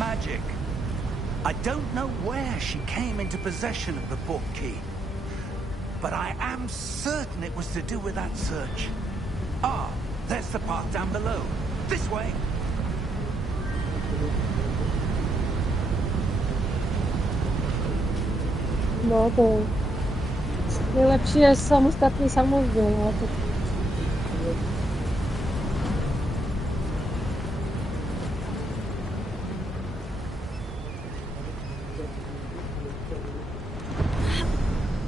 magic. I don't know where she came into possession of the portkey, but I am certain it was to do with that search. Ah, there's the path down below. This way. No to najlepší je samostatný samozřejmě, ale to...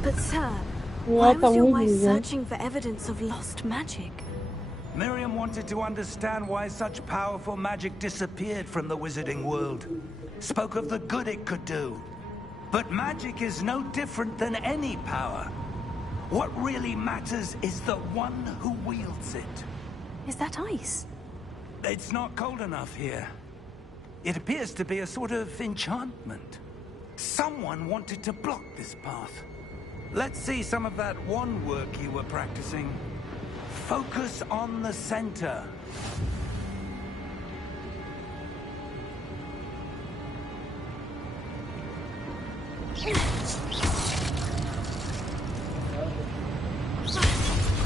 But sir, why was your wife searching for evidence of lost magic? Miriam wanted to understand why such powerful magic disappeared from the wizarding world. Spoke of the good it could do. But magic is no different than any power. What really matters is the one who wields it. Is that ice? It's not cold enough here. It appears to be a sort of enchantment. Someone wanted to block this path. Let's see some of that wand work you were practicing. Focus on the center.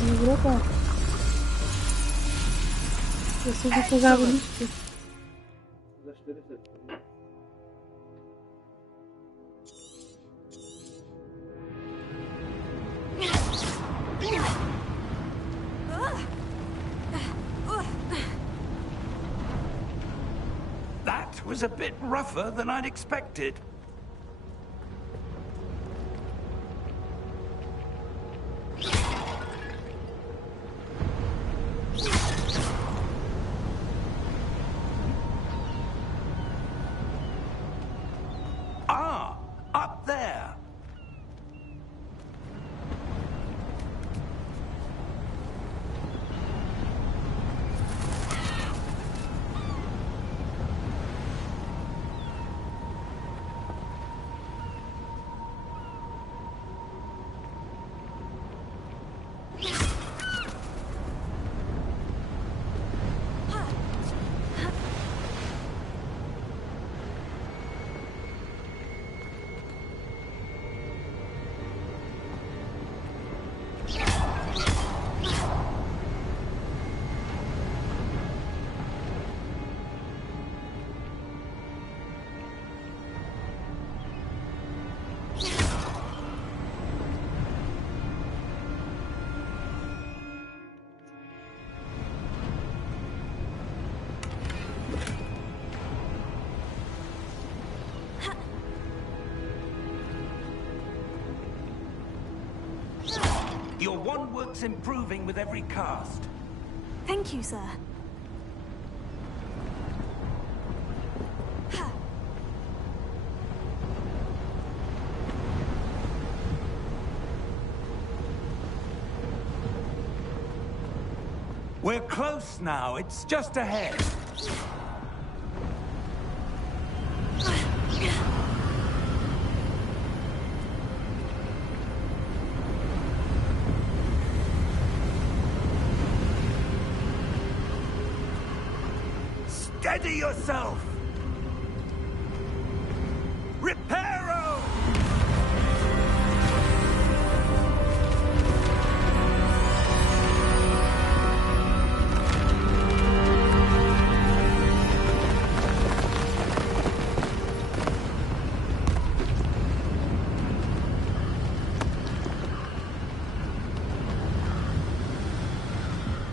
Europa. Jestli by to závodničky. That was a bit rougher than I'd expected. Ah, up there. Your wand work's improving with every cast. Thank you, sir. We're close now. It's just ahead. Steady yourself! Reparo!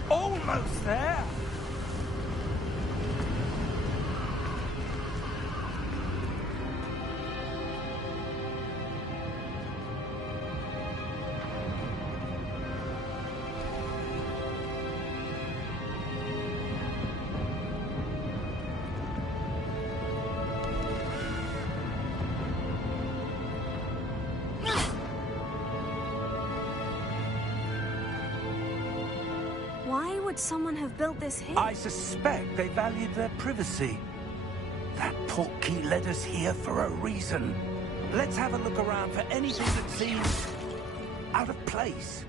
Almost there! Why would someone have built this here? I suspect they valued their privacy. That portkey led us here for a reason. Let's have a look around for anything that seems out of place.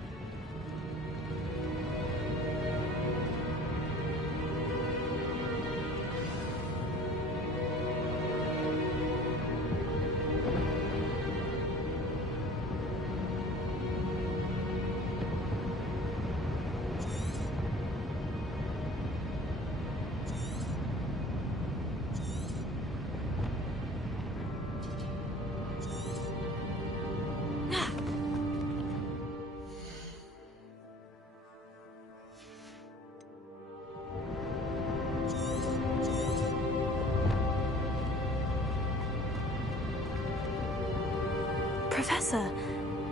Professor,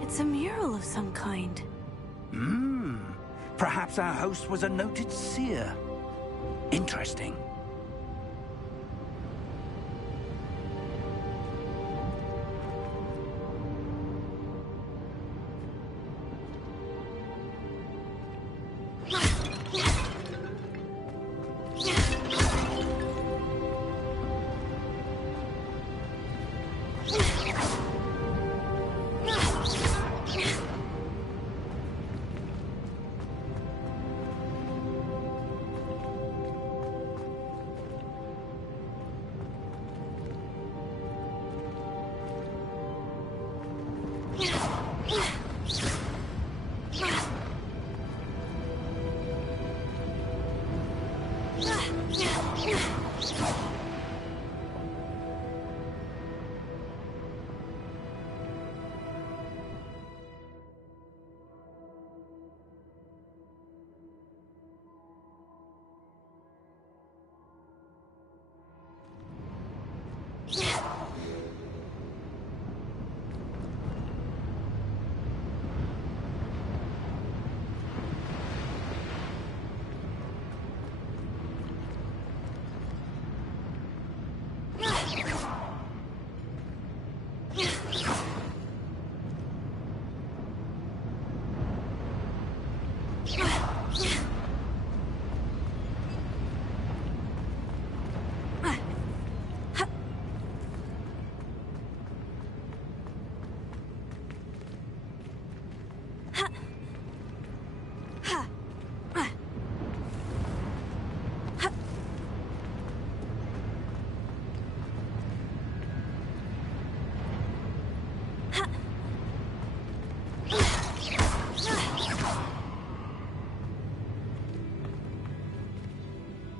it's a mural of some kind. Perhaps our host was a noted seer. Interesting.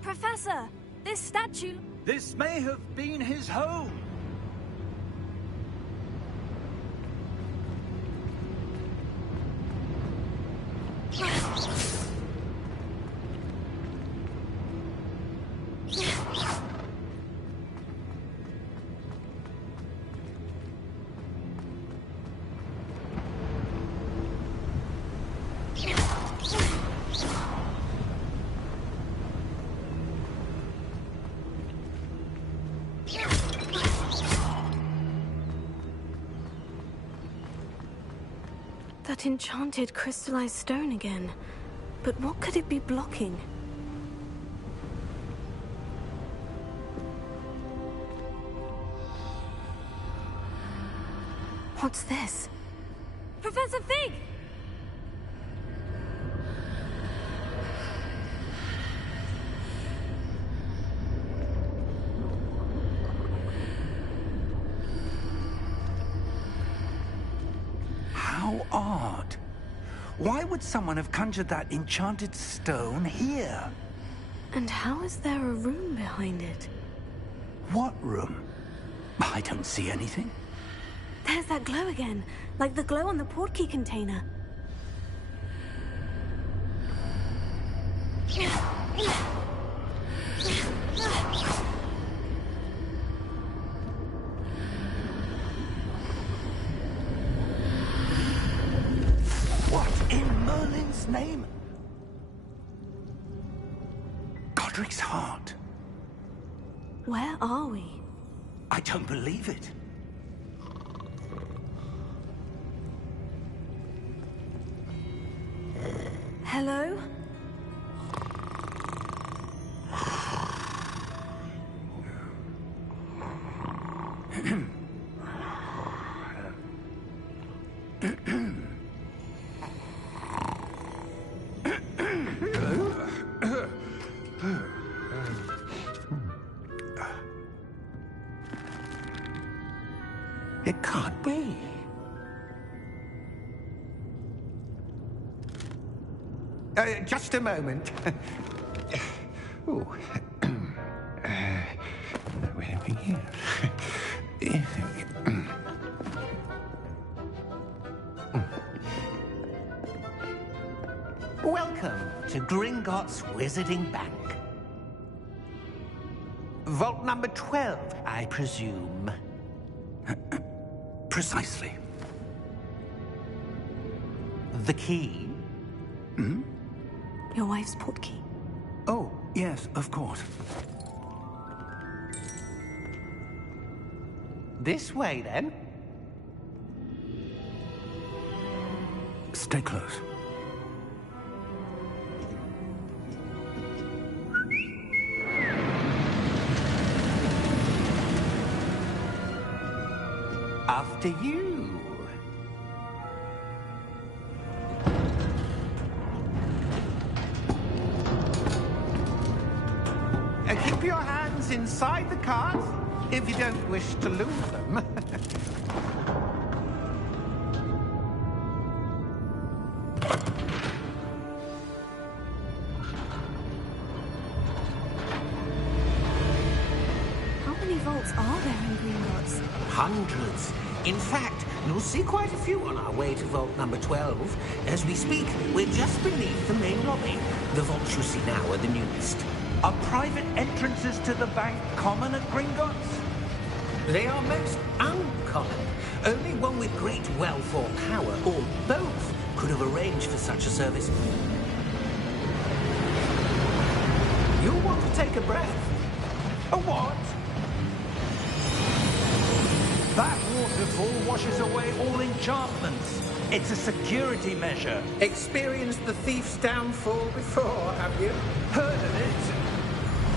Professor, this statue... This may have been his home. That enchanted crystallized stone again. But what could it be blocking? What's this? Professor Fig! How odd. Why would someone have conjured that enchanted stone here? And how is there a room behind it? What room? I don't see anything. There's that glow again, like the glow on the portkey container. What in Merlin's name? Godric's heart. Where are we? I don't believe it. Hello? It can't be. Just a moment. Oh. Where are we here? Welcome to Gringotts Wizarding Bank. Vault number 12, I presume. Precisely. The key? Hmm? Your wife's portkey. Oh, yes, of course. This way, then. Stay close. After you. Keep your hands inside the cart if you don't wish to lose them. How many vaults are there in Gringotts? Hundreds. In fact, you'll see quite a few on our way to vault number 12. As we speak, we're just beneath the main lobby. The vaults you see now are the newest. Are private entrances to the bank common at Gringotts? They are most uncommon. Only one with great wealth or power, or both, could have arranged for such a service. You'll want to take a breath. A what? That waterfall washes away all enchantments. It's a security measure. Experienced the thief's downfall before, have you? Heard of it?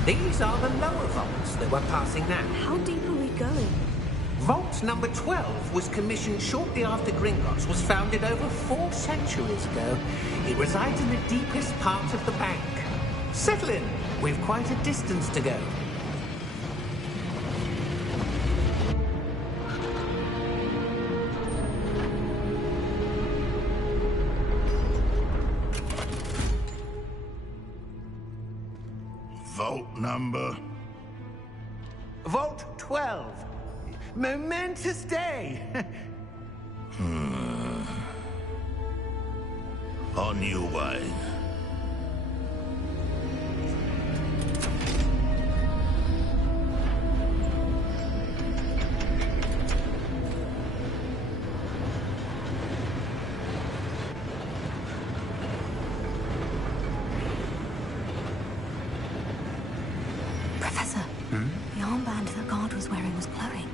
These are the lower vaults that we're passing now. How deep are we going? Vault number 12 was commissioned shortly after Gringotts was founded over 4 centuries ago. It resides in the deepest part of the bank. Settle in. We've quite a distance to go. Vault number? Vault 12. Momentous day. On your way. Professor, the armband that guard was wearing was glowing.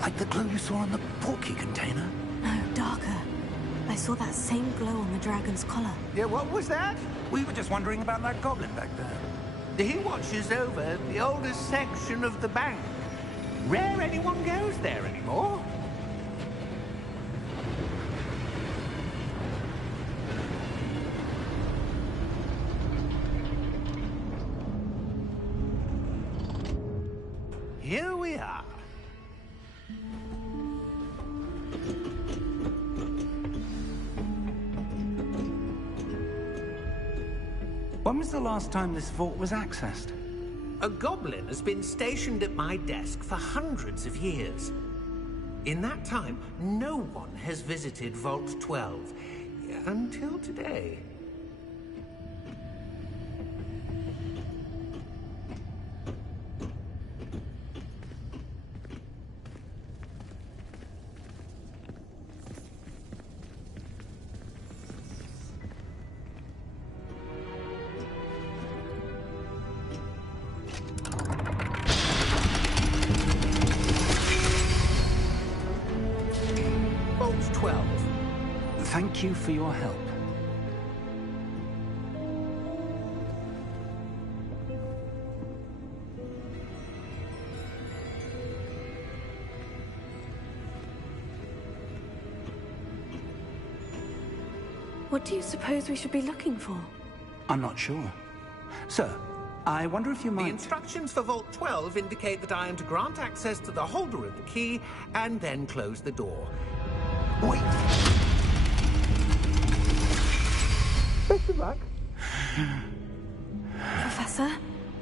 Like the glow you saw on the portkey container? No, darker. I saw that same glow on the dragon's collar. Yeah, what was that? We were just wondering about that goblin back there. He watches over the oldest section of the bank. Rare anyone goes there anymore. Here we are. When was the last time this vault was accessed? A goblin has been stationed at my desk for hundreds of years. In that time, no one has visited Vault 12 until today. Vault 12. Thank you for your help. What do you suppose we should be looking for? I'm not sure. Sir, I wonder if you The might... instructions for Vault 12 indicate that I am to grant access to the holder of the key and then close the door. Wait! Best of luck. Professor?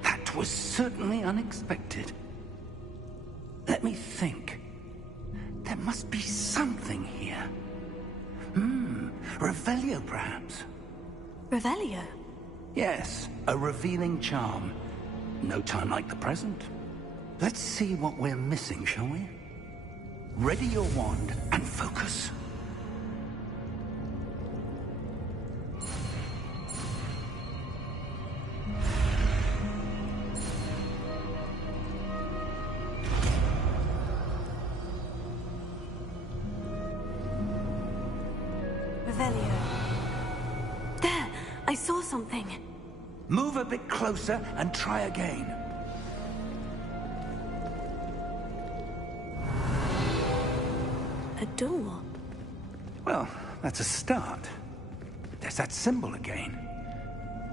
That was certainly unexpected. Let me think. There must be something here. Revelio, perhaps? Revelio? Yes, a revealing charm. No time like the present. Let's see what we're missing, shall we? Ready your wand and focus. Revelio. There! I saw something. Move a bit closer and try again. A door. Well, that's a start. There's that symbol again.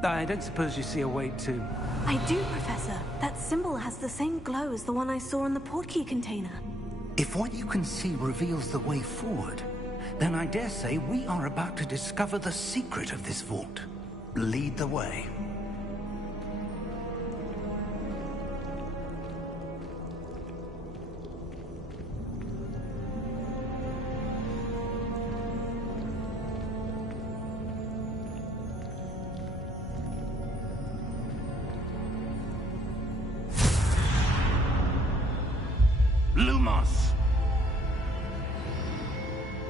I don't suppose you see a way to... I do, Professor. That symbol has the same glow as the one I saw in the portkey container. If what you can see reveals the way forward, then I dare say we are about to discover the secret of this vault. Lead the way. Lumos!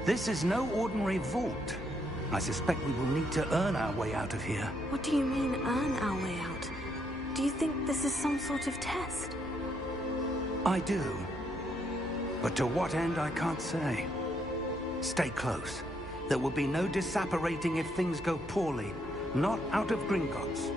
This is no ordinary vault. I suspect we will need to earn our way out of here. What do you mean, earn our way out? Do you think this is some sort of test? I do. But to what end, I can't say. Stay close. There will be no disapparating if things go poorly. Not out of Gringotts.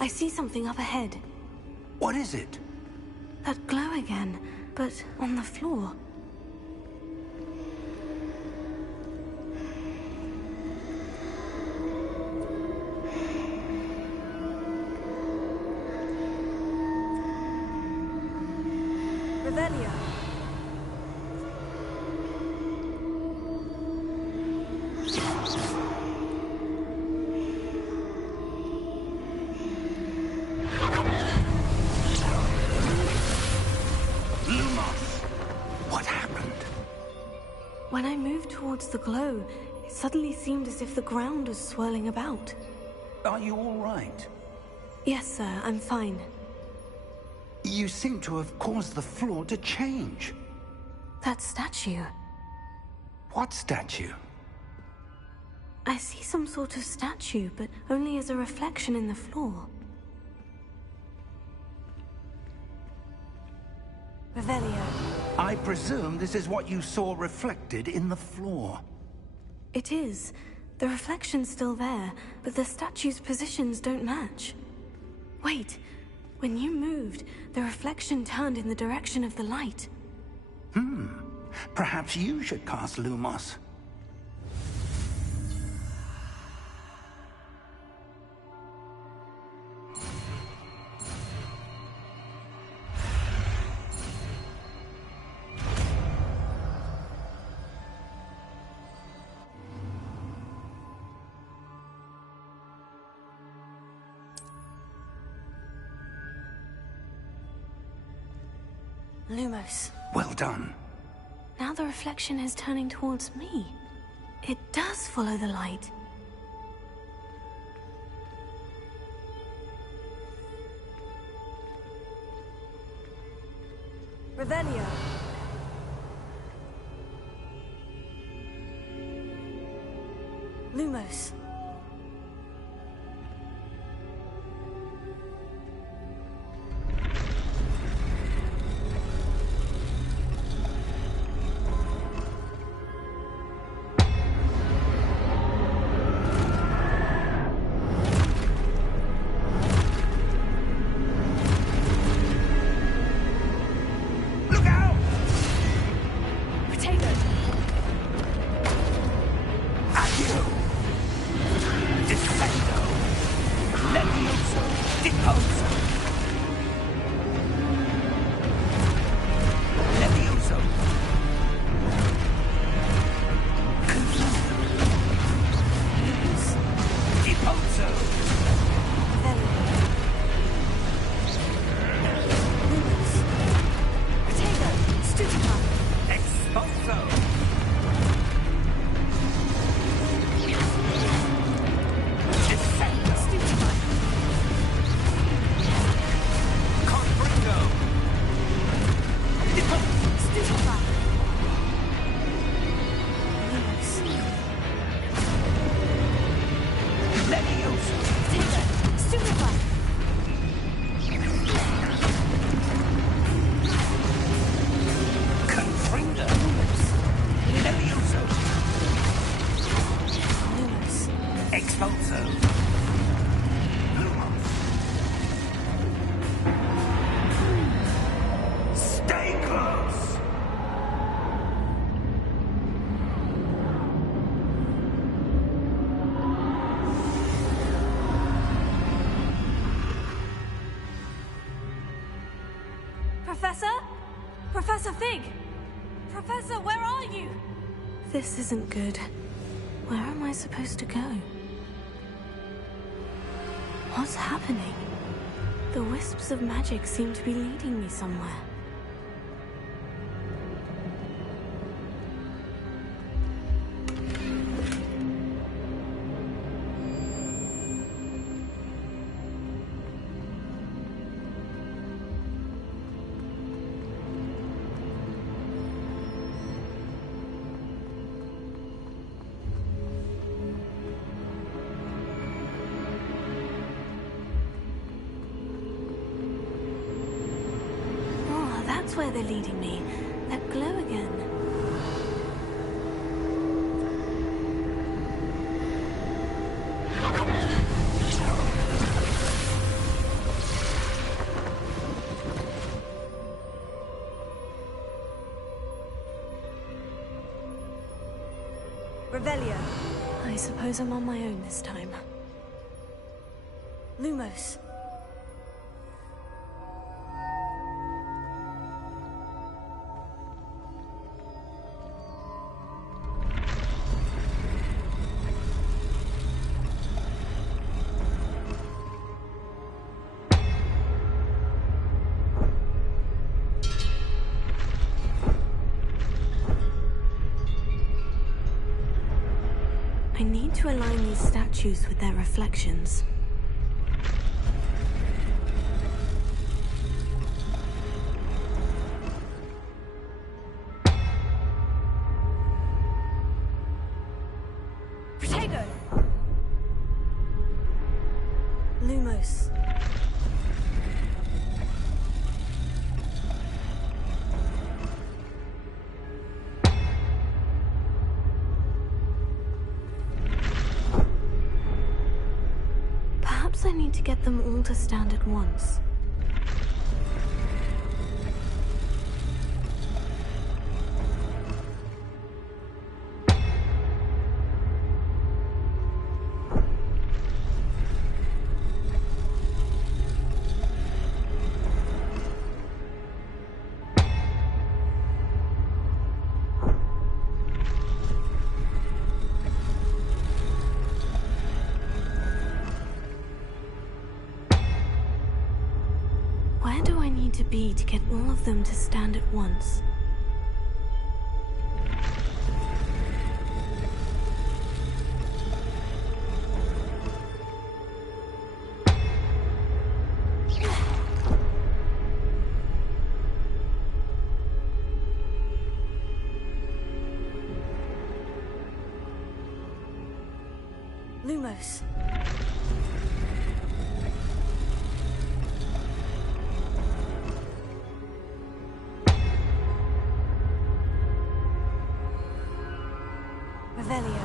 I see something up ahead. What is it? That glow again, but on the floor. Revelio. When I moved towards the glow, it suddenly seemed as if the ground was swirling about. Are you all right? Yes, sir, I'm fine. You seem to have caused the floor to change. That statue. What statue? I see some sort of statue, but only as a reflection in the floor. Revelio. I presume this is what you saw reflected in the floor. It is. The reflection's still there, but the statue's positions don't match. Wait. When you moved, the reflection turned in the direction of the light. Perhaps you should cast Lumos. Lumos. Well done. Now the reflection is turning towards me. It does follow the light. Revelio. Lumos. Professor? Professor Fig! Professor, where are you? This isn't good. Where am I supposed to go? What's happening? The wisps of magic seem to be leading me somewhere. That's where they're leading me. That glow again. Revelio. I suppose I'm on my own this time. Lumos. I need to align these statues with their reflections. Protego! Lumos. I need to get them all to stand at once. Where do I need to be to get all of them to stand at once? Lumos. Revelio.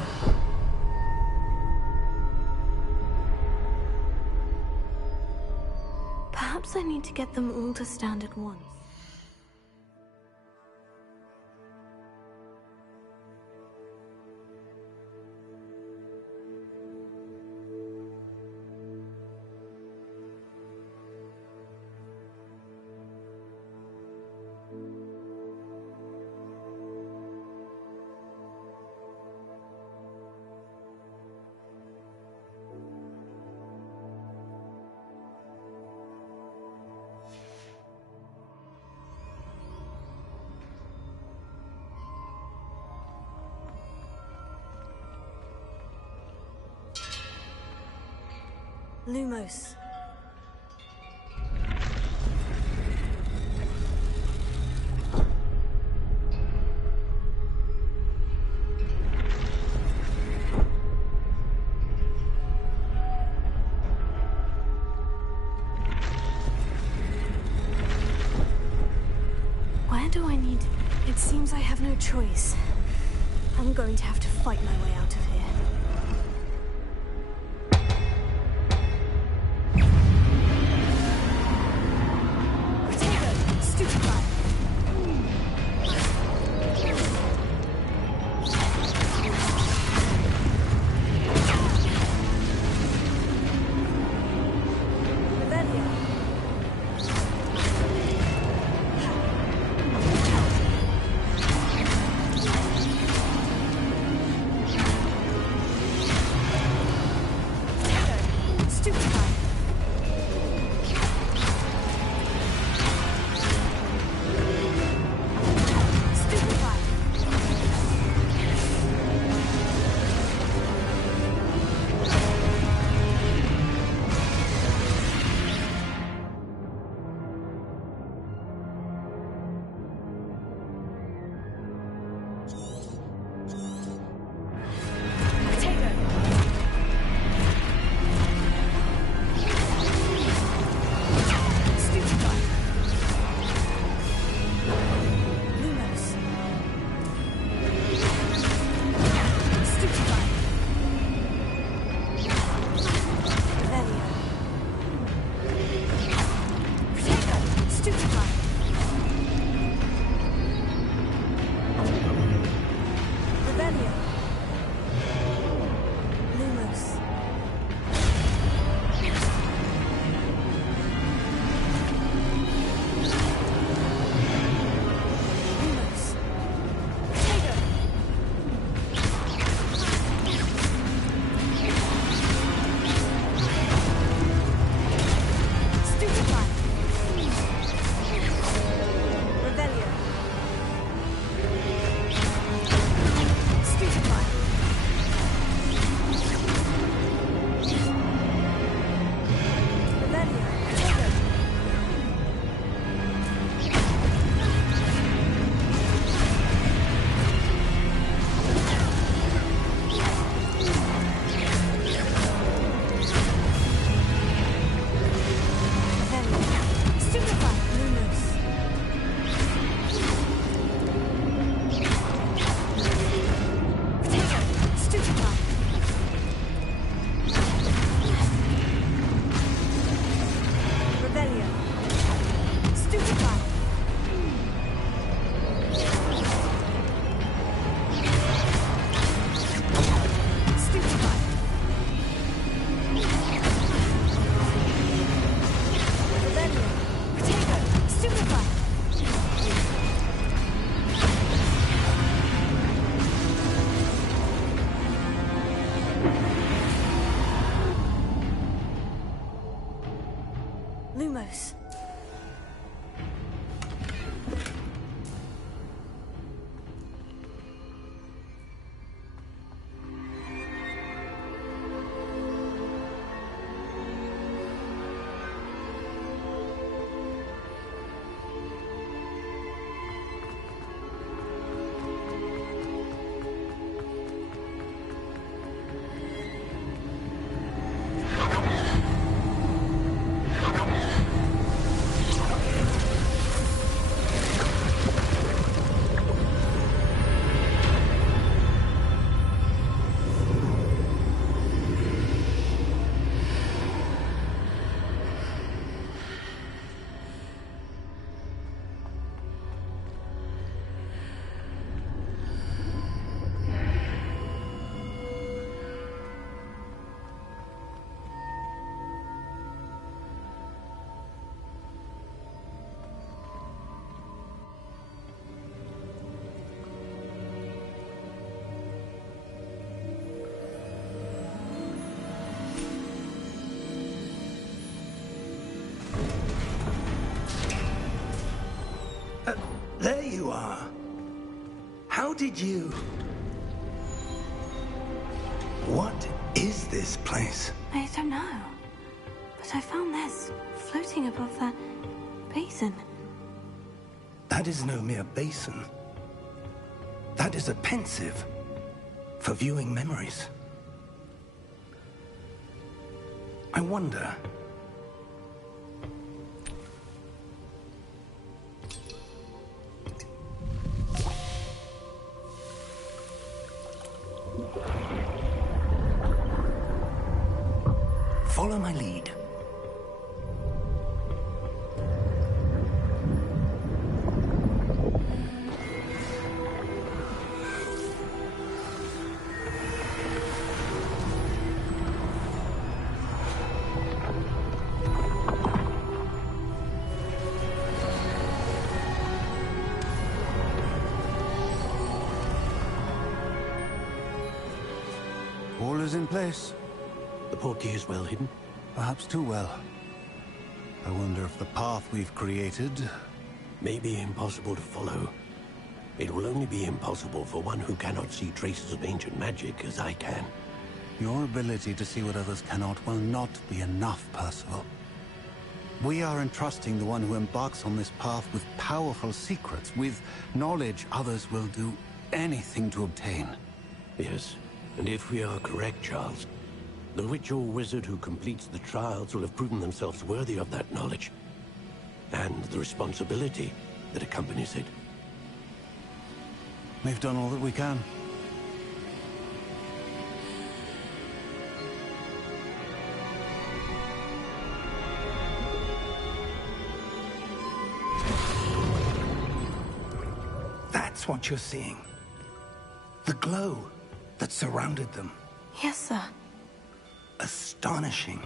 Perhaps I need to get them all to stand at once. Lumos. Where do I need... It seems I have no choice. I'm going to have to fight my way out of here. Stupefy! Stupefy! Rebellion! Potato! Stupefy! Lumos. There you are. How did you... What is this place? I don't know. But I found this floating above that basin. That is no mere basin. That is a pensive for viewing memories. I wonder... Follow my lead. All is in place. The portkey is well hidden. Perhaps too well. I wonder if the path we've created... May be impossible to follow. It will only be impossible for one who cannot see traces of ancient magic as I can. Your ability to see what others cannot will not be enough, Percival. We are entrusting the one who embarks on this path with powerful secrets, with knowledge others will do anything to obtain. Yes, and if we are correct, Charles, the witch or wizard who completes the trials will have proven themselves worthy of that knowledge, and the responsibility that accompanies it. We've done all that we can. That's what you're seeing. The glow that surrounded them. Yes, sir. Astonishing.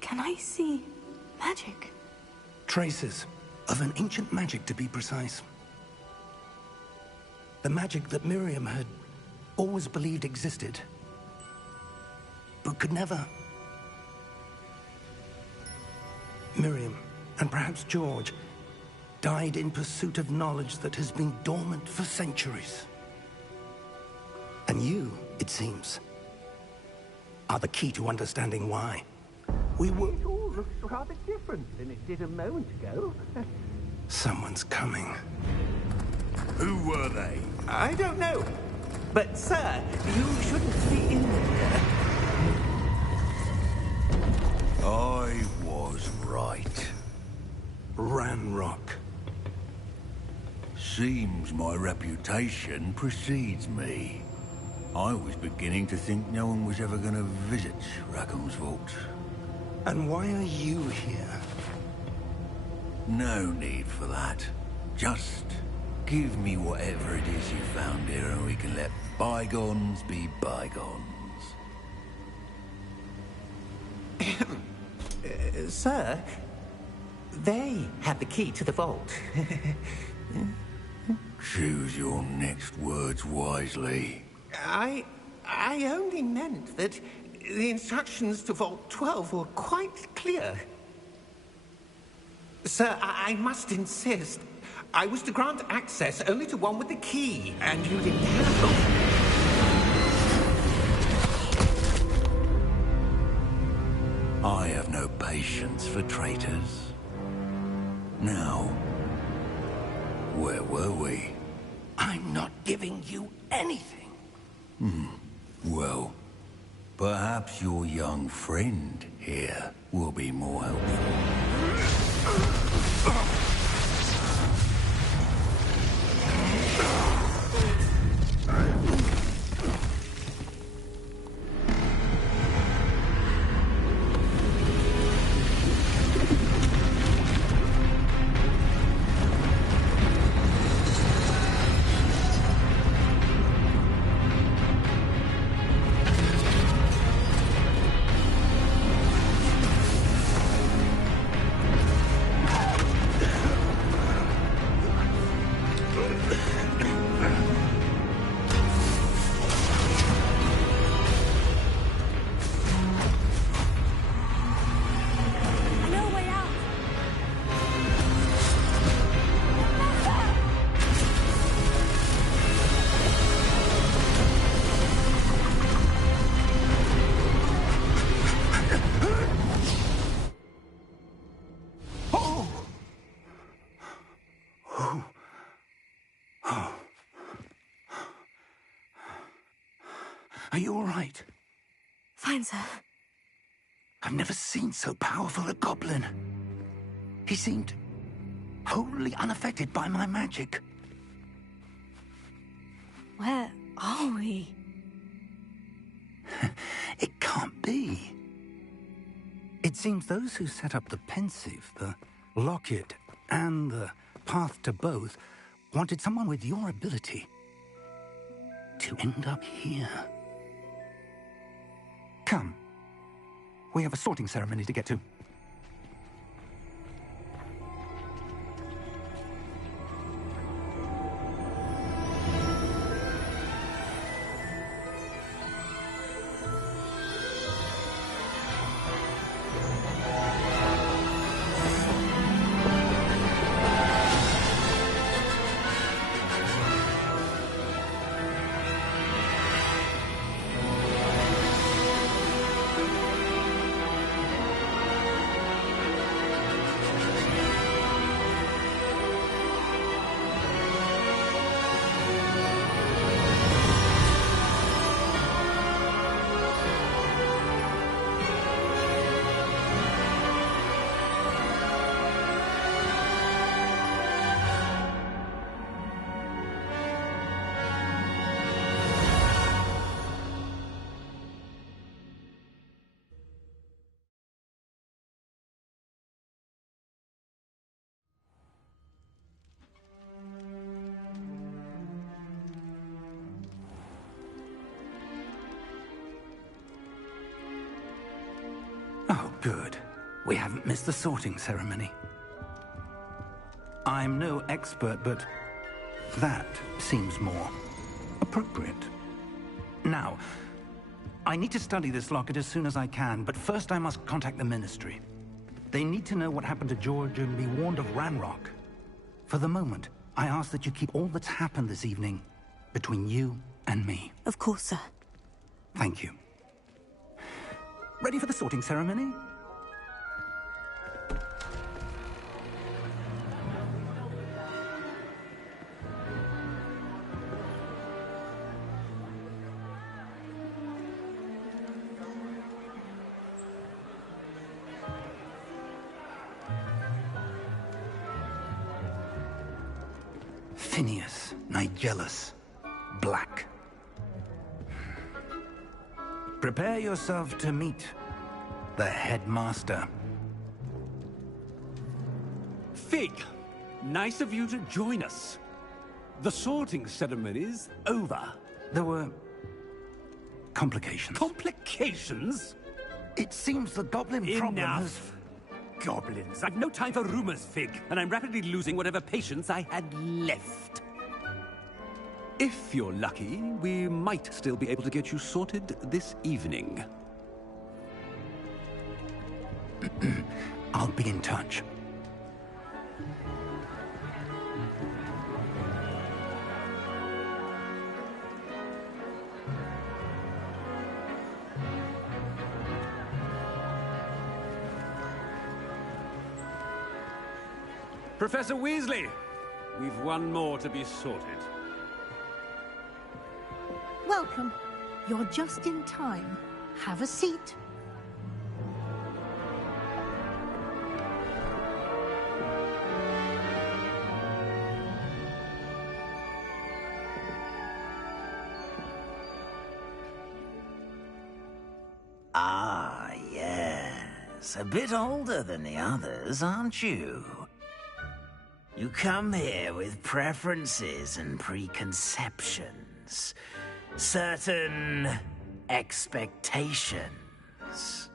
Can I see magic? Traces of an ancient magic, to be precise. The magic that Miriam had always believed existed, but could never. Miriam, and perhaps George, died in pursuit of knowledge that has been dormant for centuries. And you, it seems, are the key to understanding why. We were... It all looks rather different than it did a moment ago. Someone's coming. Who were they? I don't know. But, sir, you shouldn't be in there. I was right. Ranrock. Seems my reputation precedes me. I was beginning to think no one was ever going to visit Rackham's vault. And why are you here? No need for that. Just give me whatever it is you found here and we can let bygones be bygones. Sir, they have the key to the vault. Choose your next words wisely. I only meant that the instructions to Vault 12 were quite clear. Sir, I must insist. I was to grant access only to one with the key, and you didn't have. I have no patience for traitors. Now, where were we? I'm not giving you anything. Well, perhaps your young friend here will be more helpful. Are you all right? Fine, sir. I've never seen so powerful a goblin. He seemed wholly unaffected by my magic. Where are we? It can't be. It seems those who set up the pensive, the locket, and the path to both wanted someone with your ability to end up here. Come. We have a sorting ceremony to get to. Oh, good. We haven't missed the sorting ceremony. I'm no expert, but that seems more appropriate. Now, I need to study this locket as soon as I can, but first I must contact the Ministry. They need to know what happened to George and be warned of Ranrock. For the moment, I ask that you keep all that's happened this evening between you and me. Of course, sir. Thank you. Ready for the sorting ceremony? Phineas, Nigellus, Black. Prepare yourself to meet the headmaster. Fig, nice of you to join us. The sorting ceremony's over. There were complications. Complications? It seems the goblin problem has... Enough! Goblins. I've no time for rumors, Fig, and I'm rapidly losing whatever patience I had left. If you're lucky, we might still be able to get you sorted this evening. I'll be in touch. Professor Weasley, we've one more to be sorted. Welcome. You're just in time. Have a seat. Ah, yes. A bit older than the others, aren't you? You come here with preferences and preconceptions. Certain expectations.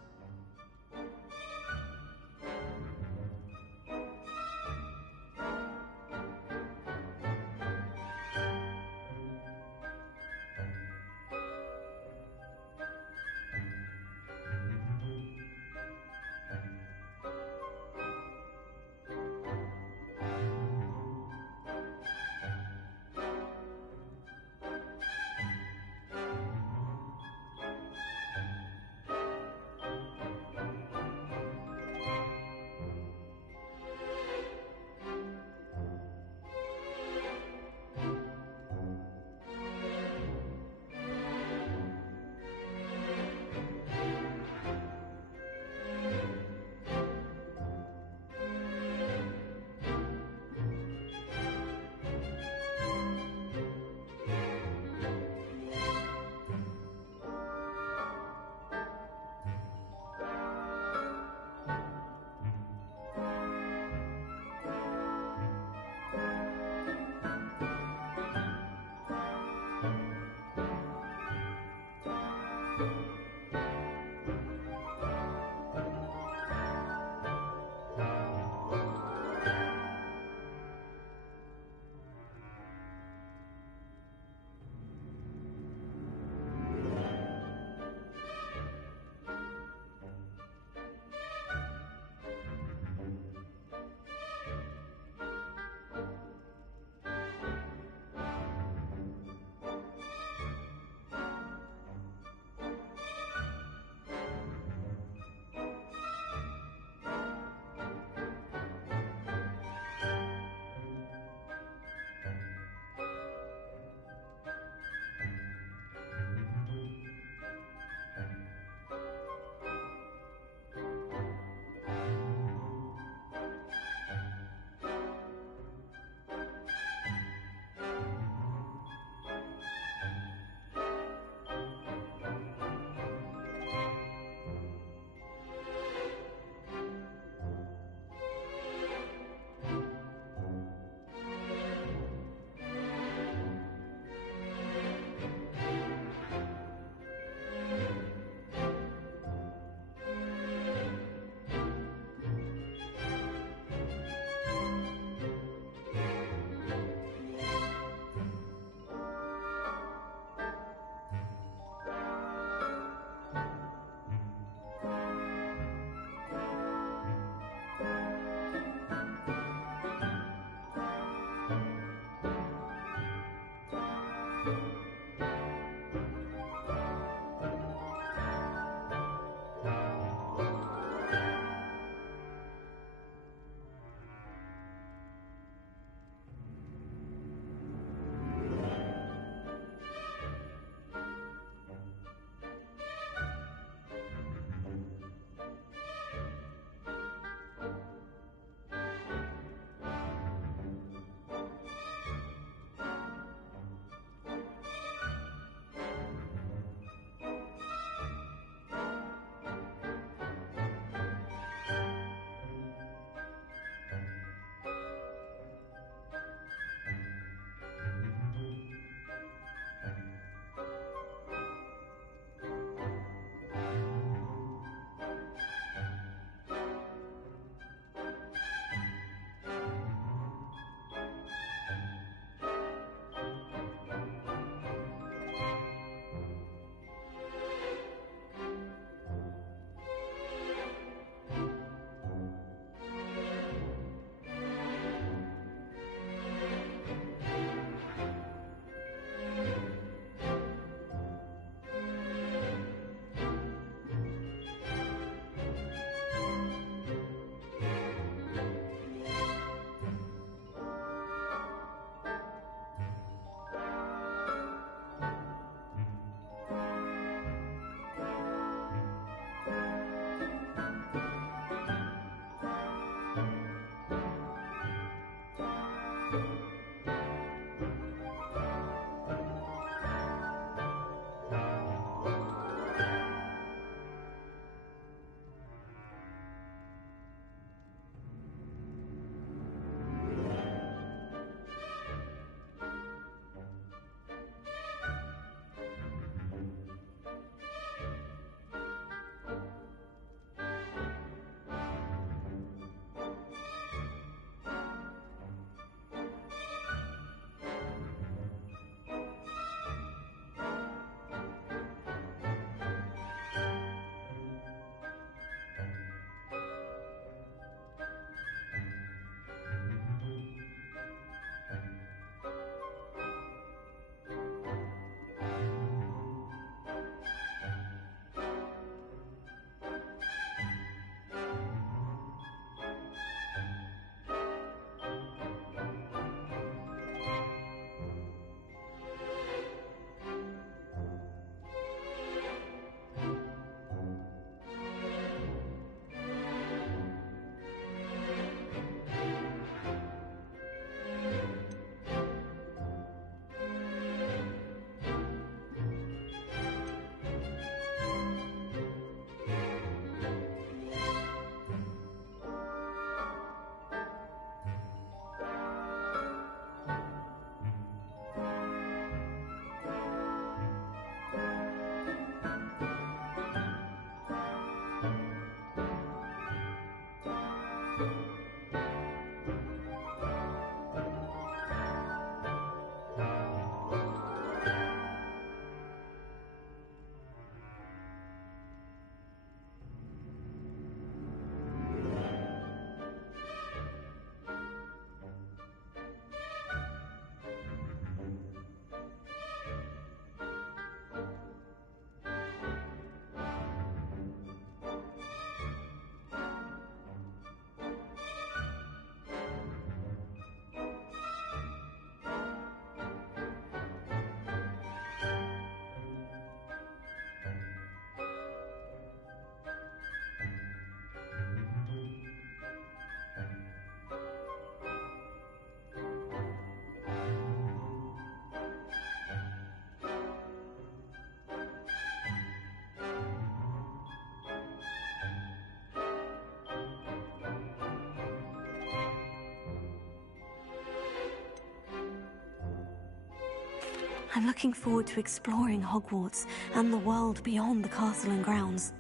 I'm looking forward to exploring Hogwarts and the world beyond the castle and grounds.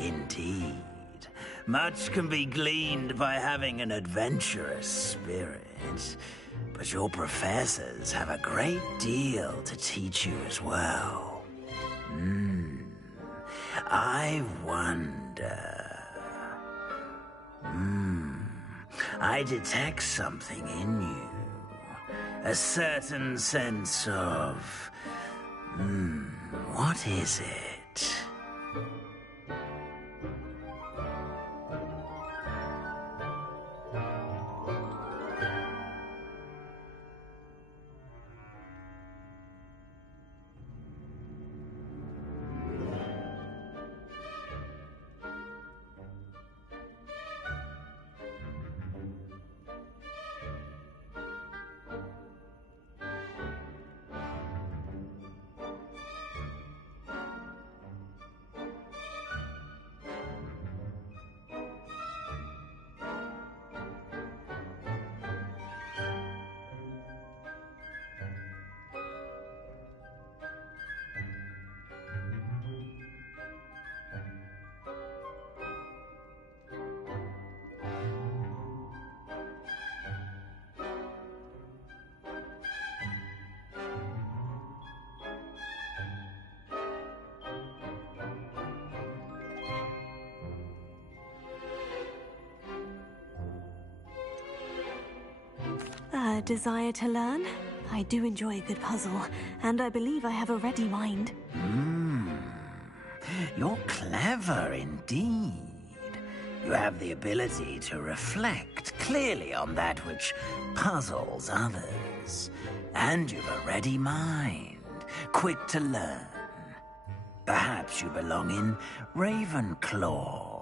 Indeed. Much can be gleaned by having an adventurous spirit. But your professors have a great deal to teach you as well. I wonder... I detect something in you. A certain sense of... what is it? A desire to learn? I do enjoy a good puzzle, and I believe I have a ready mind. You're clever indeed. You have the ability to reflect clearly on that which puzzles others. And you've a ready mind, quick to learn. Perhaps you belong in Ravenclaw.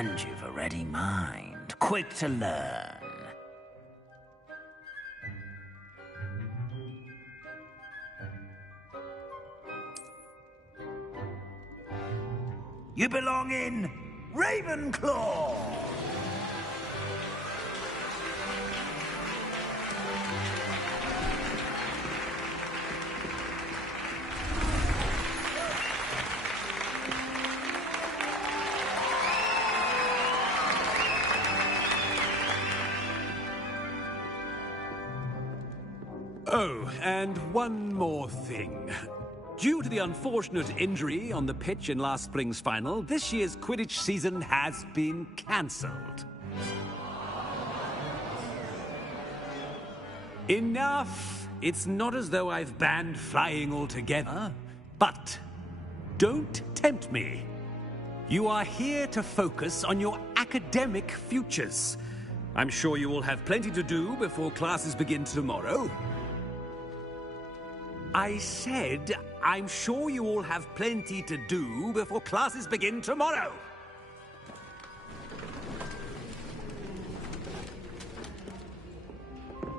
And you've a ready mind, quick to learn. You belong in Ravenclaw! Oh, and one more thing. Due to the unfortunate injury on the pitch in last spring's final, this year's Quidditch season has been cancelled. Enough! It's not as though I've banned flying altogether, but don't tempt me. You are here to focus on your academic futures. I'm sure you will have plenty to do before classes begin tomorrow. I said, I'm sure you all have plenty to do before classes begin tomorrow.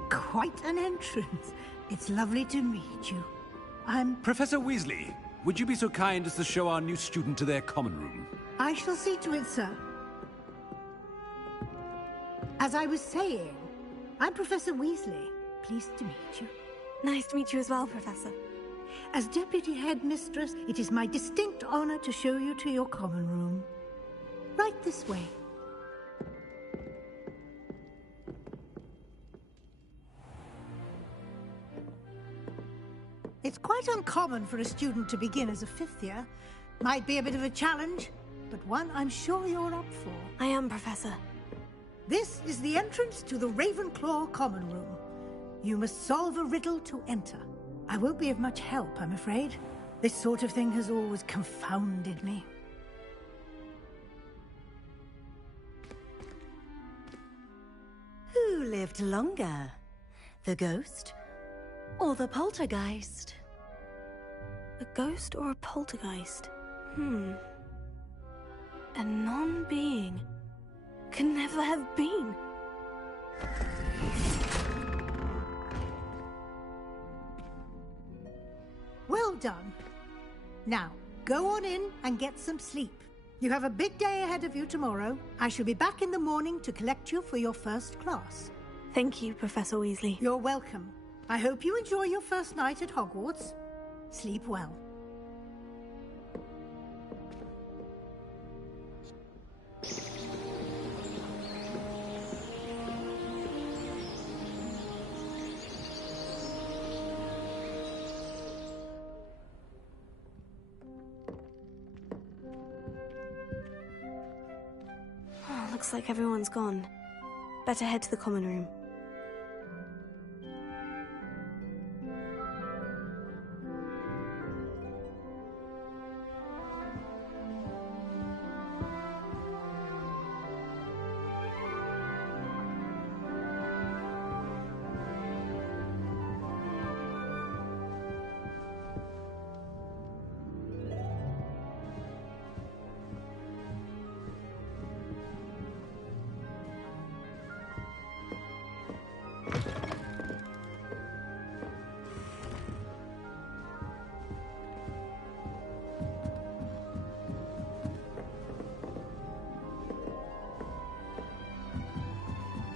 Quite an entrance. It's lovely to meet you. Professor Weasley, would you be so kind as to show our new student to their common room? I shall see to it, sir. As I was saying, I'm Professor Weasley. Pleased to meet you. Nice to meet you as well, Professor. As Deputy Headmistress, it is my distinct honor to show you to your common room. Right this way. It's quite uncommon for a student to begin as a fifth year. Might be a bit of a challenge, but one I'm sure you're up for. I am, Professor. This is the entrance to the Ravenclaw common room. You must solve a riddle to enter. I won't be of much help, I'm afraid. This sort of thing has always confounded me. Who lived longer? The ghost or the poltergeist? A ghost or a poltergeist? A non-being can never have been. Well done. Now, go on in and get some sleep. You have a big day ahead of you tomorrow. I shall be back in the morning to collect you for your first class. Thank you, Professor Weasley. You're welcome. I hope you enjoy your first night at Hogwarts. Sleep well. Looks like everyone's gone. Better head to the common room.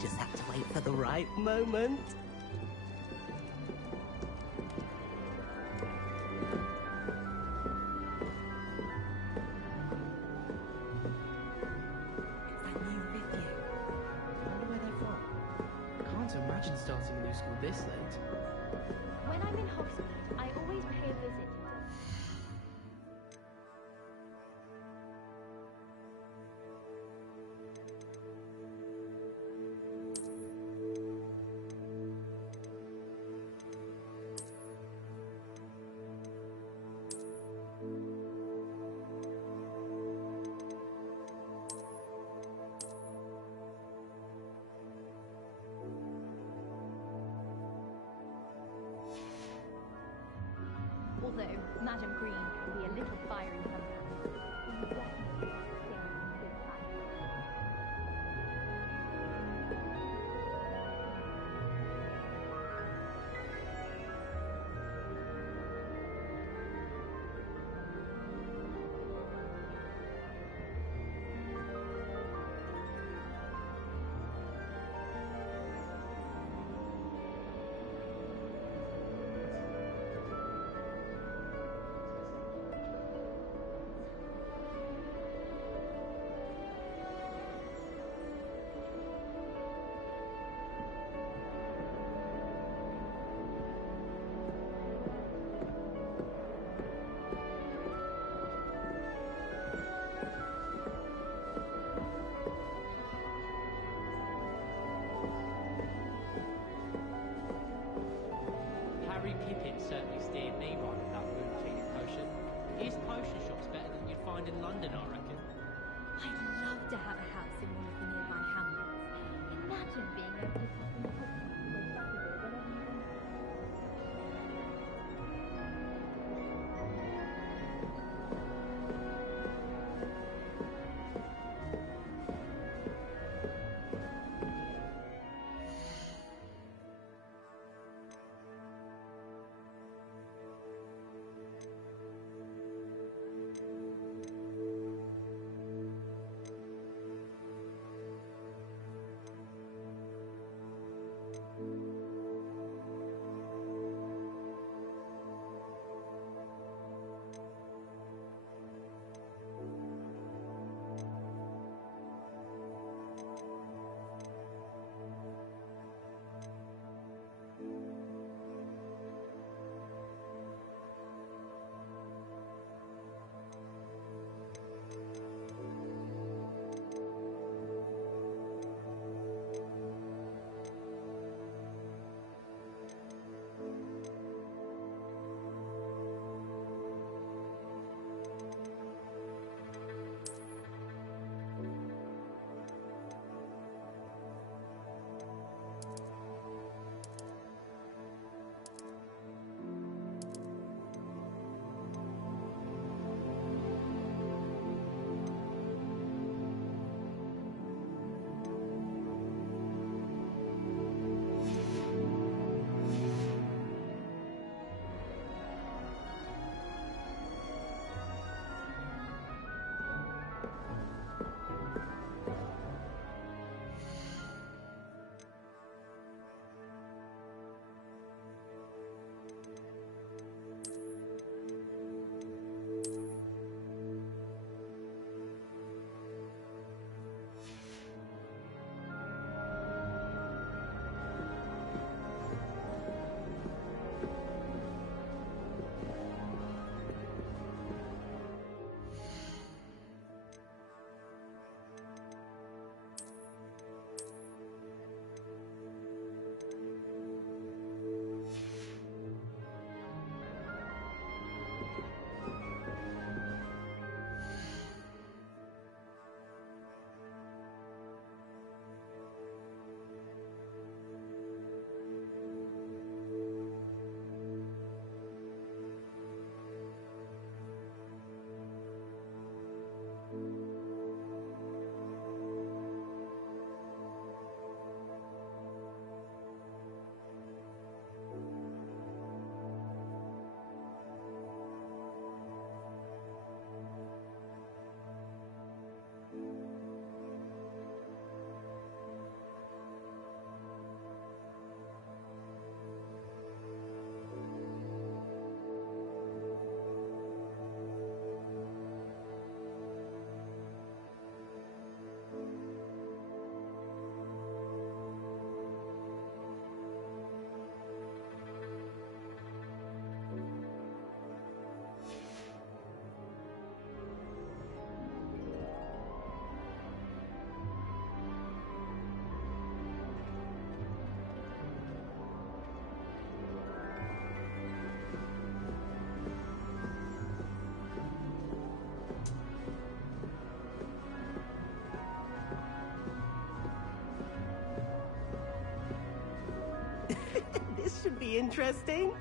Just have to wait for the right moment. That new fifth year. I wonder where they're from. Can't imagine starting a new school this late. When I'm in Hogsmeade, I always pay a visit. Although Madam Green can be a little fiery sometimes, we definitely stay in good time. This should be interesting.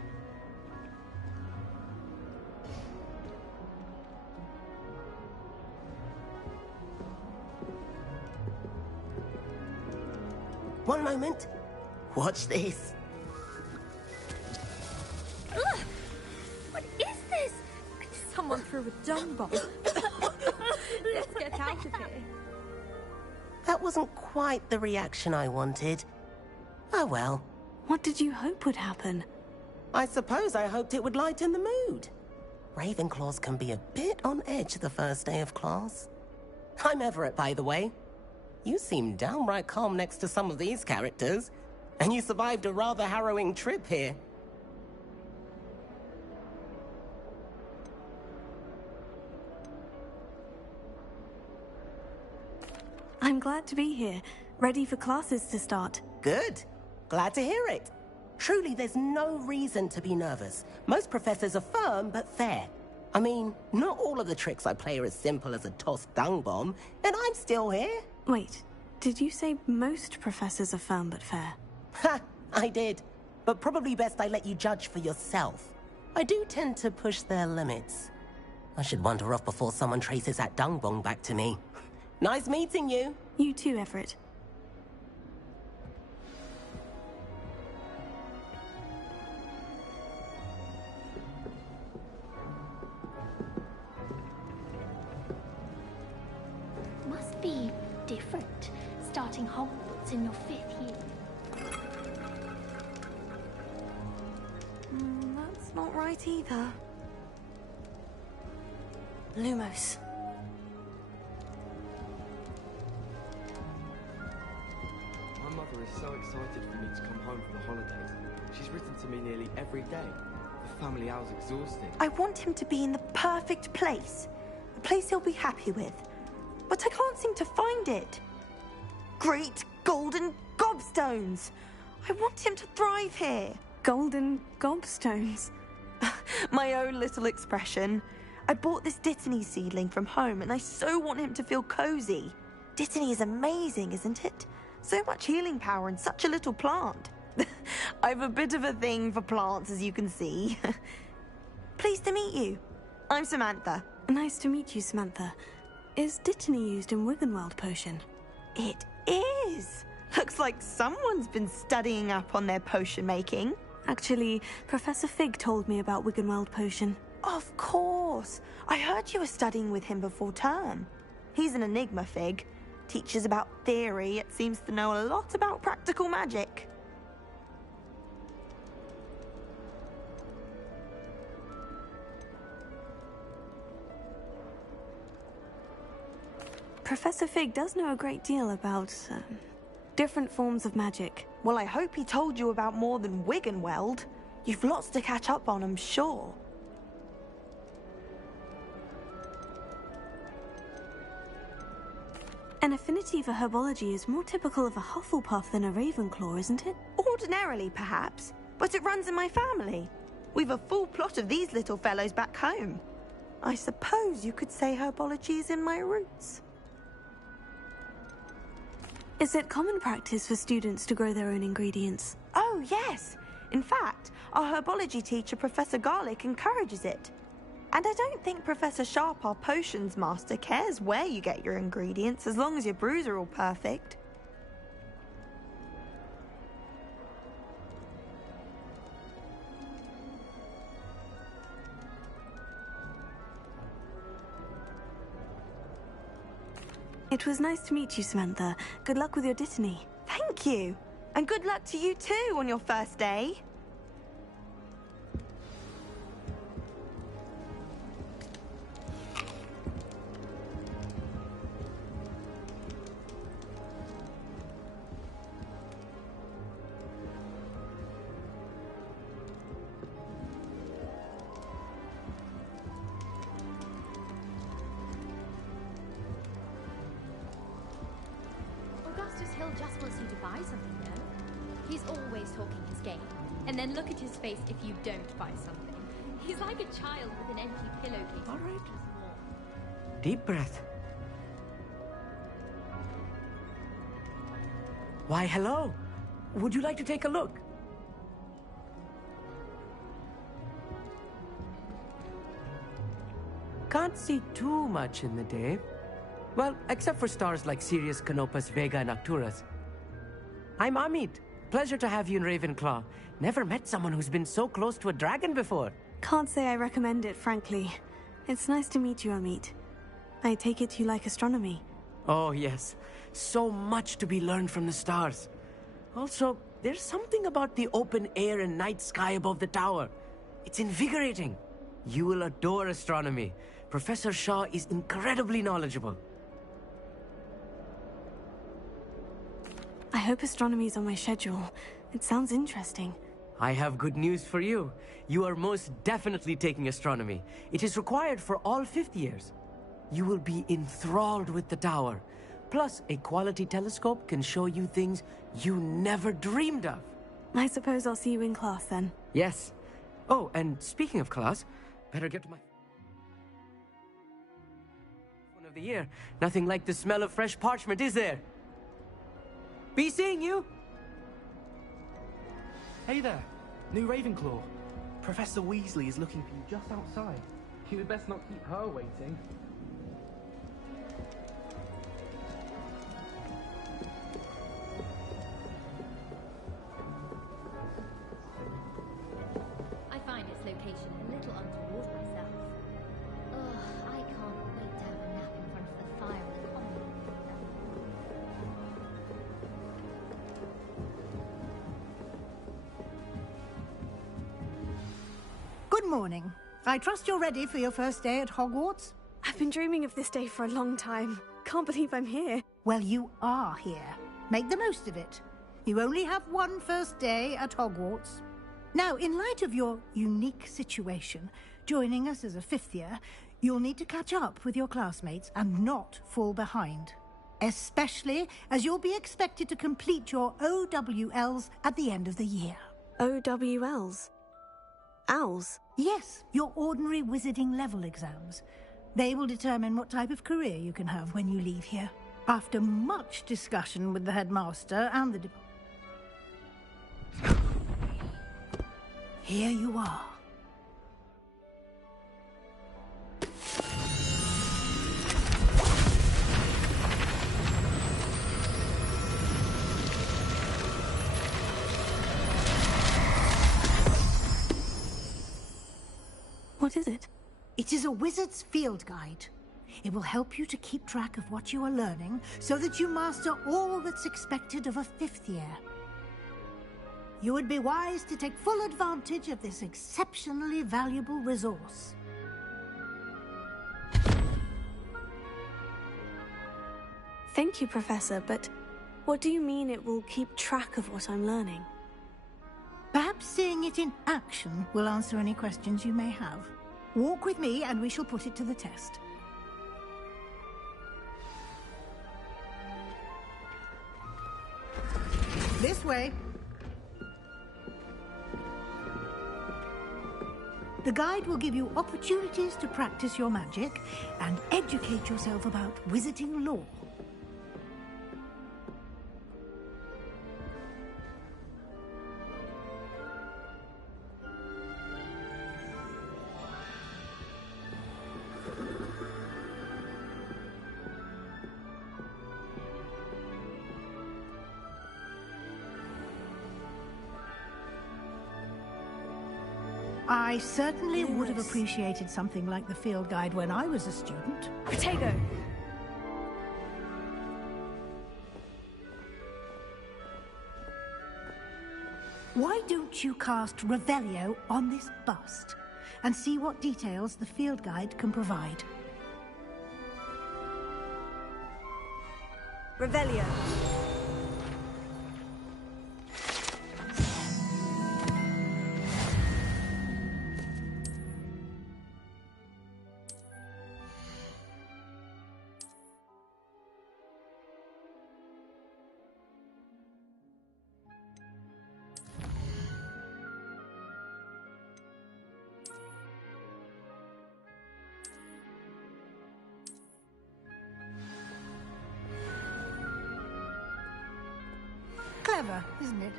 One moment. Watch this. Ugh! What is this? Someone threw a dung bomb. Let's get out of here. That wasn't quite the reaction I wanted. Oh well. What did you hope would happen? I suppose I hoped it would lighten the mood. Ravenclaws can be a bit on edge the first day of class. I'm Everett, by the way. You seem downright calm next to some of these characters, and you survived a rather harrowing trip here. I'm glad to be here, ready for classes to start. Good. Glad to hear it. Truly, there's no reason to be nervous. Most professors are firm but fair. I mean, not all of the tricks I play are as simple as a tossed dung bomb, and I'm still here. Wait, did you say most professors are firm but fair? Ha! I did. But probably best I let you judge for yourself. I do tend to push their limits. I should wander off before someone traces that dung bomb back to me. Nice meeting you. You too, Everett. Must be different, starting Hogwarts in your 5th year. That's not right either. Lumos. My mother is so excited for me to come home for the holidays. She's written to me nearly every day. The family hour's exhausting. I want him to be in the perfect place. A place he'll be happy with. But I can't seem to find it. Great golden gobstones! I want him to thrive here. Golden gobstones? My own little expression. I bought this Dittany seedling from home and I so want him to feel cozy. Dittany is amazing, isn't it? So much healing power in such a little plant. I've a bit of a thing for plants, as you can see. Pleased to meet you. I'm Samantha. Nice to meet you, Samantha. Is Dittany used in Wiggenweld potion? It is. Looks like someone's been studying up on their potion making. Actually, Professor Fig told me about Wiggenweld potion. Of course. I heard you were studying with him before term. He's an enigma, Fig. Teaches about theory, yet seems to know a lot about practical magic. Professor Fig does know a great deal about different forms of magic. Well, I hope he told you about more than Wiggenweld. You've lots to catch up on, I'm sure. An affinity for herbology is more typical of a Hufflepuff than a Ravenclaw, isn't it? Ordinarily, perhaps, but it runs in my family. We've a full plot of these little fellows back home. I suppose you could say herbology is in my roots. Is it common practice for students to grow their own ingredients? Oh, yes. In fact, our herbology teacher, Professor Garlick, encourages it. And I don't think Professor Sharp, our potions master, cares where you get your ingredients as long as your brews are all perfect. It was nice to meet you, Samantha. Good luck with your Dittany. Thank you. And good luck to you too on your first day. Hill just wants you to buy something, though. He's always talking his game. And then look at his face if you don't buy something. He's like a child with an empty pillowcase. All right. Deep breath. Why, hello. Would you like to take a look? can't see too much in the day. Well, except for stars like Sirius, Canopus, Vega, and Arcturus. I'm Amit. Pleasure to have you in Ravenclaw. Never met someone who's been so close to a dragon before. Can't say I recommend it, frankly. It's nice to meet you, Amit. I take it you like astronomy. Oh, yes. So much to be learned from the stars. Also, there's something about the open air and night sky above the tower. It's invigorating. You will adore astronomy. Professor Shaw is incredibly knowledgeable. I hope astronomy's on my schedule. It sounds interesting. I have good news for you. You are most definitely taking astronomy. It is required for all 5th years. You will be enthralled with the tower. Plus, a quality telescope can show you things you never dreamed of. I suppose I'll see you in class then. Yes. Oh, and speaking of class, better get to my... one of the year. Nothing like the smell of fresh parchment, is there? Be seeing you! Hey there, new Ravenclaw. Professor Weasley is looking for you just outside. You had best not keep her waiting. I find its location a little untoward myself. Ugh, I can't wait to have a nap in front of the fire in the common room. Good morning. I trust you're ready for your first day at Hogwarts? I've been dreaming of this day for a long time. Can't believe I'm here. Well, you are here. Make the most of it. You only have one first day at Hogwarts. Now, in light of your unique situation, joining us as a 5th year, you'll need to catch up with your classmates and not fall behind. Especially as you'll be expected to complete your OWLs at the end of the year. OWLs? Owls? Yes, your ordinary wizarding level exams. They will determine what type of career you can have when you leave here. After much discussion with the headmaster and the here you are. What is it? It is a wizard's field guide. It will help you to keep track of what you are learning so that you master all that's expected of a 5th year. You would be wise to take full advantage of this exceptionally valuable resource. Thank you, Professor, but what do you mean it will keep track of what I'm learning? Perhaps seeing it in action will answer any questions you may have. Walk with me and we shall put it to the test. This way. The guide will give you opportunities to practice your magic and educate yourself about wizarding lore. I certainly would have appreciated something like the field guide when I was a student. Protego! Why don't you cast Revelio on this bust and see what details the field guide can provide? Revelio. Clever, isn't it?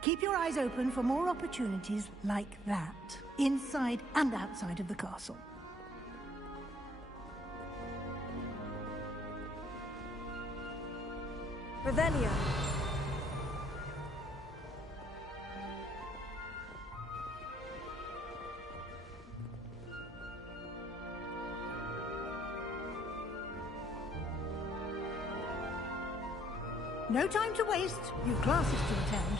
Keep your eyes open for more opportunities like that, inside and outside of the castle. Revelio. No time to waste. You've classes to attend.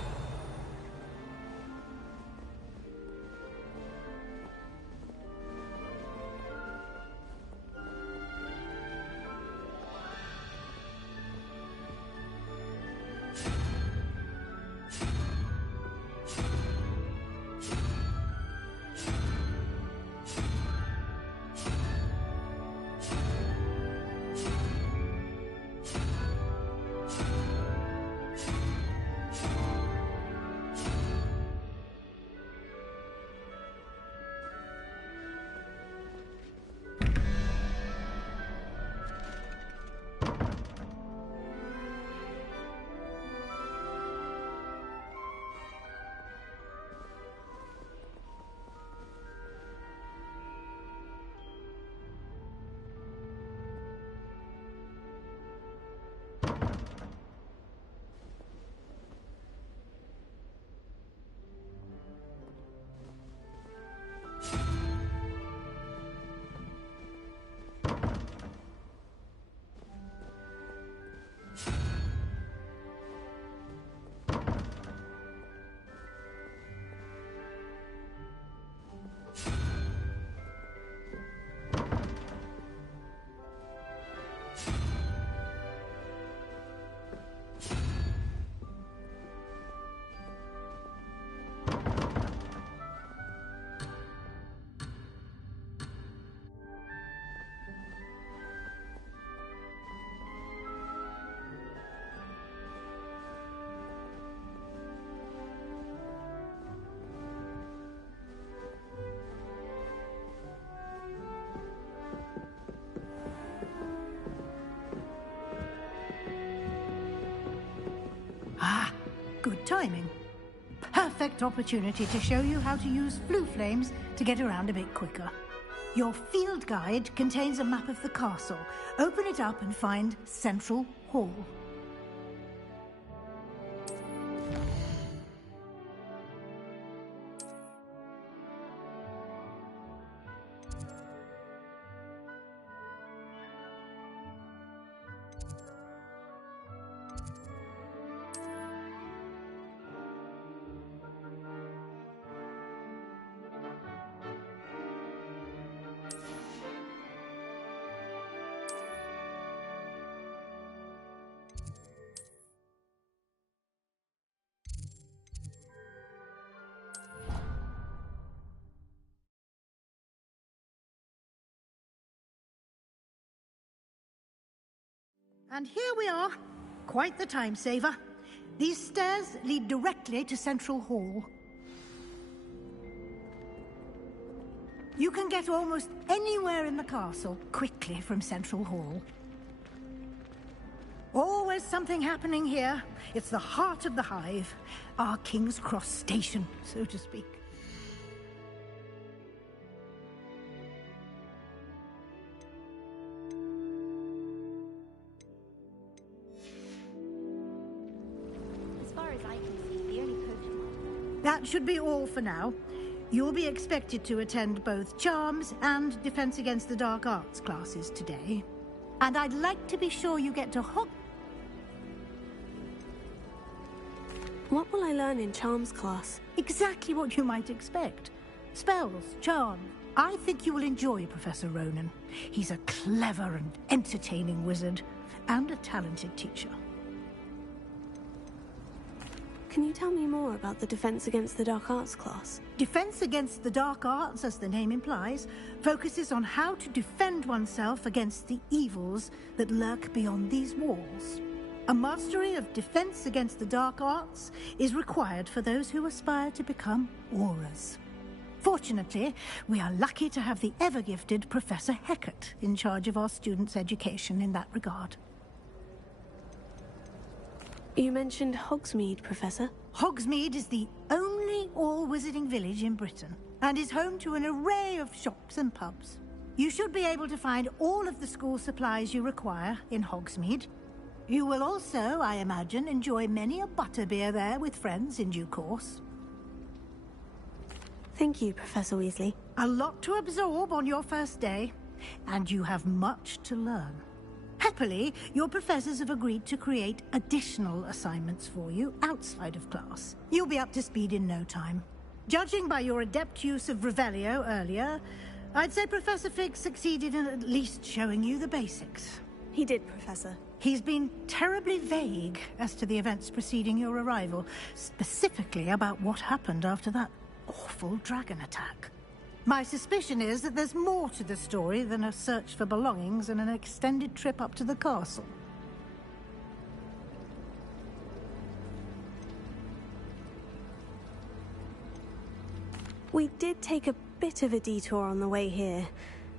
Ah, good timing. Perfect opportunity to show you how to use flue flames to get around a bit quicker. Your field guide contains a map of the castle. Open it up and find Central Hall. And here we are. Quite the time saver. These stairs lead directly to Central Hall. You can get almost anywhere in the castle quickly from Central Hall. Always something happening here. It's the heart of the hive. Our King's Cross station, so to speak. That should be all for now. You'll be expected to attend both Charms and Defense Against the Dark Arts classes today. And I'd like to be sure you get to What will I learn in Charms class? Exactly what you might expect. Spells, charms. I think you will enjoy Professor Ronan. He's a clever and entertaining wizard, and a talented teacher. Can you tell me more about the Defense Against the Dark Arts class? Defense Against the Dark Arts, as the name implies, focuses on how to defend oneself against the evils that lurk beyond these walls. A mastery of Defense Against the Dark Arts is required for those who aspire to become Aurors. Fortunately, we are lucky to have the ever-gifted Professor Hecat in charge of our students' education in that regard. You mentioned Hogsmeade, Professor. Hogsmeade is the only all-wizarding village in Britain, and is home to an array of shops and pubs. You should be able to find all of the school supplies you require in Hogsmeade. You will also, I imagine, enjoy many a butterbeer there with friends in due course. Thank you, Professor Weasley. A lot to absorb on your first day, and you have much to learn. Happily, your professors have agreed to create additional assignments for you outside of class. You'll be up to speed in no time. Judging by your adept use of Revelio earlier, I'd say Professor Fig succeeded in at least showing you the basics. He did, Professor. He's been terribly vague as to the events preceding your arrival, specifically about what happened after that awful dragon attack. My suspicion is that there's more to the story than a search for belongings and an extended trip up to the castle. We did take a bit of a detour on the way here.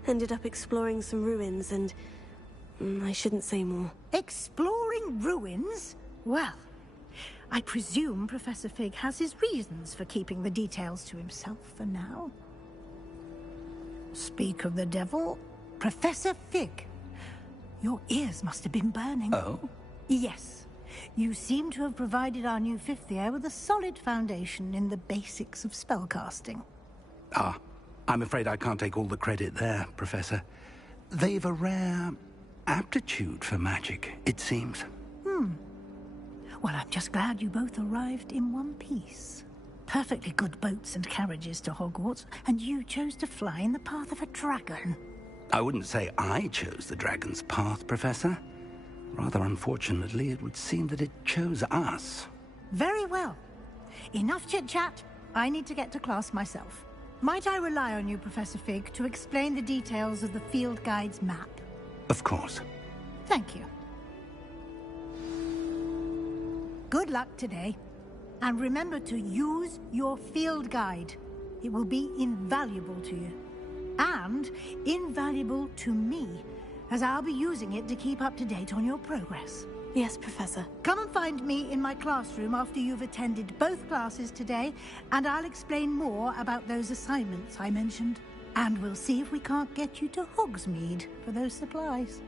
Ended up exploring some ruins and... I shouldn't say more. Exploring ruins? Well, I presume Professor Fig has his reasons for keeping the details to himself for now. Speak of the devil, Professor Fig. Your ears must have been burning. Oh? Yes. You seem to have provided our new fifth year with a solid foundation in the basics of spellcasting. Ah, I'm afraid I can't take all the credit there, Professor. They've a rare aptitude for magic, it seems. Well, I'm just glad you both arrived in one piece. Perfectly good boats and carriages to Hogwarts, and you chose to fly in the path of a dragon. I wouldn't say I chose the dragon's path, Professor. Rather unfortunately, it would seem that it chose us. Very well. Enough chit-chat. I need to get to class myself. Might I rely on you, Professor Fig, to explain the details of the field guide's map? Of course. Thank you. Good luck today. And remember to use your field guide. It will be invaluable to you. And invaluable to me, as I'll be using it to keep up to date on your progress. Yes, Professor. Come and find me in my classroom after you've attended both classes today, and I'll explain more about those assignments I mentioned. And we'll see if we can't get you to Hogsmeade for those supplies.